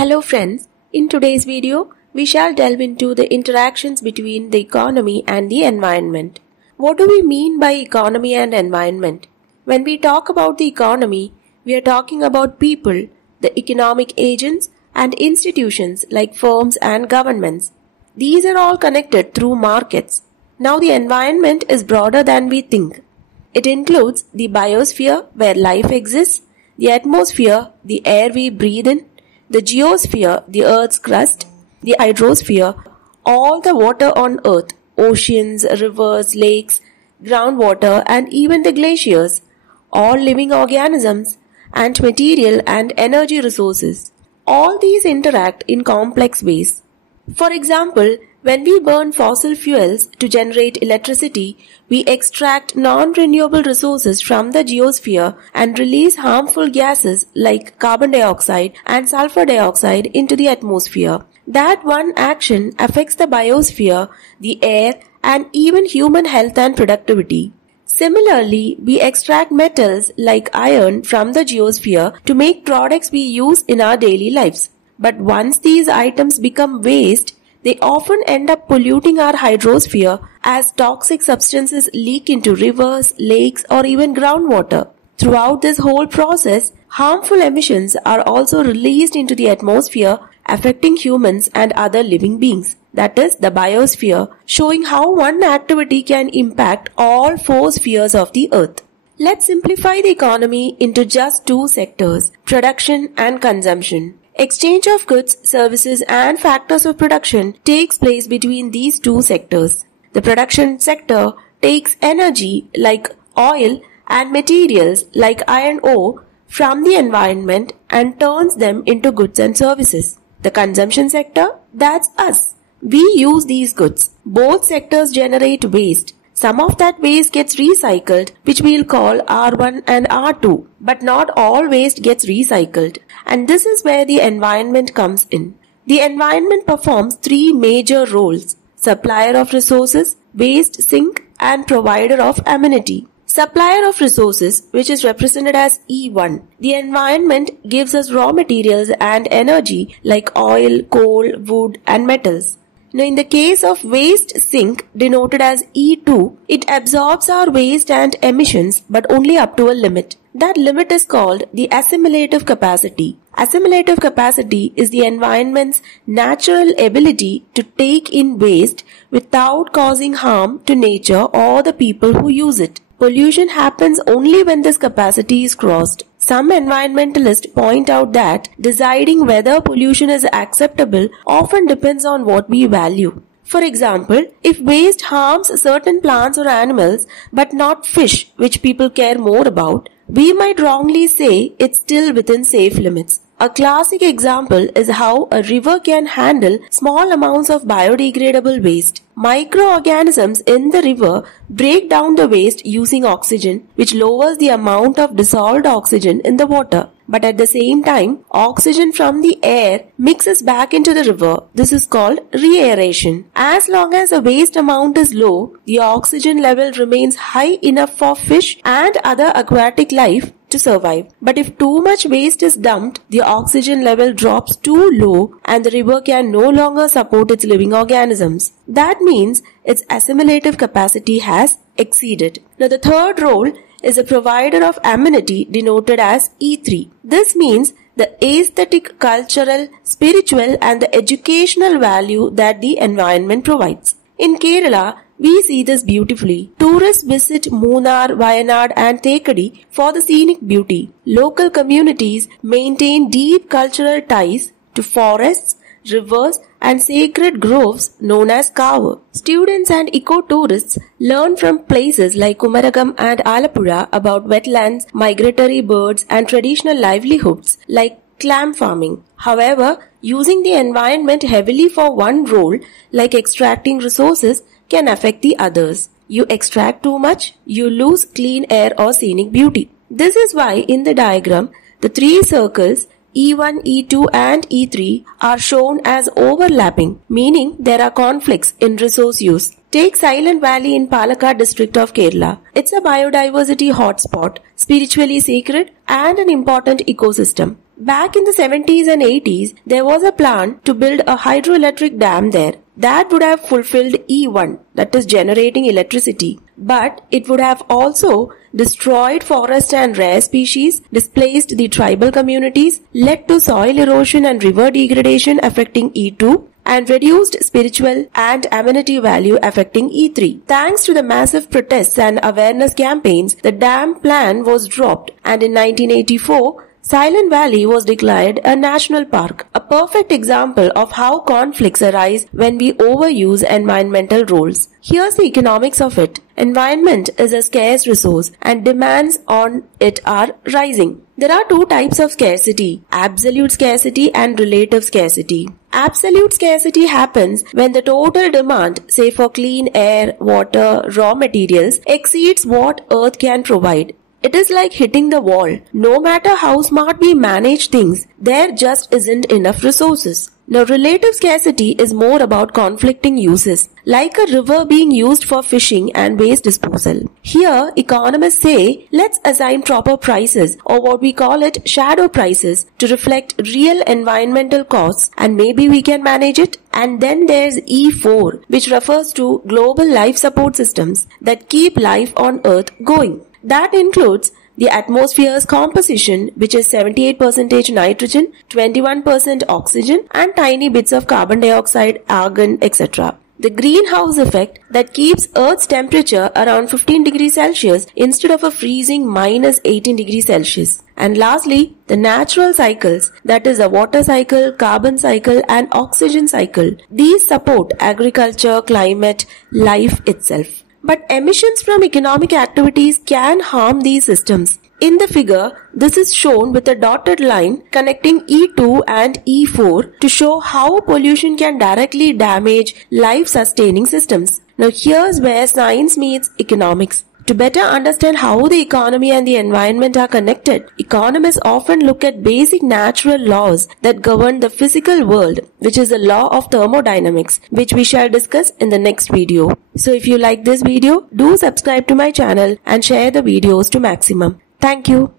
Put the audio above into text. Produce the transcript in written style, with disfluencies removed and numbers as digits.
Hello friends, in today's video, we shall delve into the interactions between the economy and the environment. What do we mean by economy and environment? When we talk about the economy, we are talking about people, the economic agents and institutions like firms and governments. These are all connected through markets. Now the environment is broader than we think. It includes the biosphere where life exists, the atmosphere, the air we breathe in, the geosphere, the Earth's crust, the hydrosphere, all the water on Earth, oceans, rivers, lakes, groundwater and even the glaciers, all living organisms and material and energy resources. All these interact in complex ways. For example, when we burn fossil fuels to generate electricity, we extract non-renewable resources from the geosphere and release harmful gases like carbon dioxide and sulfur dioxide into the atmosphere. That one action affects the biosphere, the air, and even human health and productivity. Similarly, we extract metals like iron from the geosphere to make products we use in our daily lives. But once these items become waste, they often end up polluting our hydrosphere as toxic substances leak into rivers, lakes, or even groundwater. Throughout this whole process, harmful emissions are also released into the atmosphere, affecting humans and other living beings. That is the biosphere, showing how one activity can impact all four spheres of the earth. Let's simplify the economy into just two sectors, production and consumption. Exchange of goods, services and factors of production takes place between these two sectors. The production sector takes energy like oil and materials like iron ore from the environment and turns them into goods and services. The consumption sector, that's us. We use these goods. Both sectors generate waste. Some of that waste gets recycled, which we'll call R1 and R2. But not all waste gets recycled. And this is where the environment comes in. The environment performs three major roles: supplier of resources, waste sink, and provider of amenity. Supplier of resources, which is represented as E1. The environment gives us raw materials and energy like oil, coal, wood, and metals. Now in the case of waste sink, denoted as E2, it absorbs our waste and emissions but only up to a limit. That limit is called the assimilative capacity. Assimilative capacity is the environment's natural ability to take in waste without causing harm to nature or the people who use it. Pollution happens only when this capacity is crossed. Some environmentalists point out that deciding whether pollution is acceptable often depends on what we value. For example, if waste harms certain plants or animals but not fish, which people care more about, we might wrongly say it's still within safe limits. A classic example is how a river can handle small amounts of biodegradable waste. Microorganisms in the river break down the waste using oxygen, which lowers the amount of dissolved oxygen in the water. But at the same time, oxygen from the air mixes back into the river. This is called reaeration. As long as the waste amount is low, the oxygen level remains high enough for fish and other aquatic life to survive. But if too much waste is dumped, the oxygen level drops too low and the river can no longer support its living organisms. That means its assimilative capacity has exceeded. Now the third role is a provider of amenity, denoted as E3. This means the aesthetic, cultural, spiritual and the educational value that the environment provides. In Kerala, we see this beautifully. Tourists visit Munnar, Wayanad and Thekadi for the scenic beauty. Local communities maintain deep cultural ties to forests, rivers and sacred groves known as Kavu. Students and eco-tourists learn from places like Kumaragam and Alappuzha about wetlands, migratory birds and traditional livelihoods like clam farming. However, using the environment heavily for one role, like extracting resources, can affect the others. You extract too much, you lose clean air or scenic beauty. This is why in the diagram, the three circles E1, E2 and E3 are shown as overlapping, meaning there are conflicts in resource use. Take Silent Valley in Palakkad district of Kerala. It's a biodiversity hotspot, spiritually sacred and an important ecosystem. Back in the 70s and 80s, there was a plan to build a hydroelectric dam there. That would have fulfilled E1, that is generating electricity. But it would have also destroyed forest and rare species, displaced the tribal communities, led to soil erosion and river degradation affecting E2, and reduced spiritual and amenity value affecting E3. Thanks to the massive protests and awareness campaigns, the dam plan was dropped, and in 1984, Silent Valley was declared a national park, a perfect example of how conflicts arise when we overuse environmental roles. Here's the economics of it. Environment is a scarce resource and demands on it are rising. There are two types of scarcity, absolute scarcity and relative scarcity. Absolute scarcity happens when the total demand, say for clean air, water, raw materials, exceeds what Earth can provide. It is like hitting the wall. No matter how smart we manage things, there just isn't enough resources. Now, relative scarcity is more about conflicting uses, like a river being used for fishing and waste disposal. Here, economists say, let's assign proper prices, or what we call it shadow prices, to reflect real environmental costs, and maybe we can manage it. And then there's E4, which refers to global life support systems that keep life on Earth going. That includes the atmosphere's composition, which is 78% nitrogen, 21% oxygen, and tiny bits of carbon dioxide, argon, etc. The greenhouse effect that keeps Earth's temperature around 15 degrees Celsius instead of a freezing minus 18 degrees Celsius. And lastly, the natural cycles, that is the water cycle, carbon cycle, and oxygen cycle. These support agriculture, climate, life itself. But emissions from economic activities can harm these systems. In the figure, this is shown with a dotted line connecting E2 and E4 to show how pollution can directly damage life-sustaining systems. Now here's where science meets economics. To better understand how the economy and the environment are connected, economists often look at basic natural laws that govern the physical world, which is the law of thermodynamics, which we shall discuss in the next video. So if you like this video, do subscribe to my channel and share the videos to maximum. Thank you.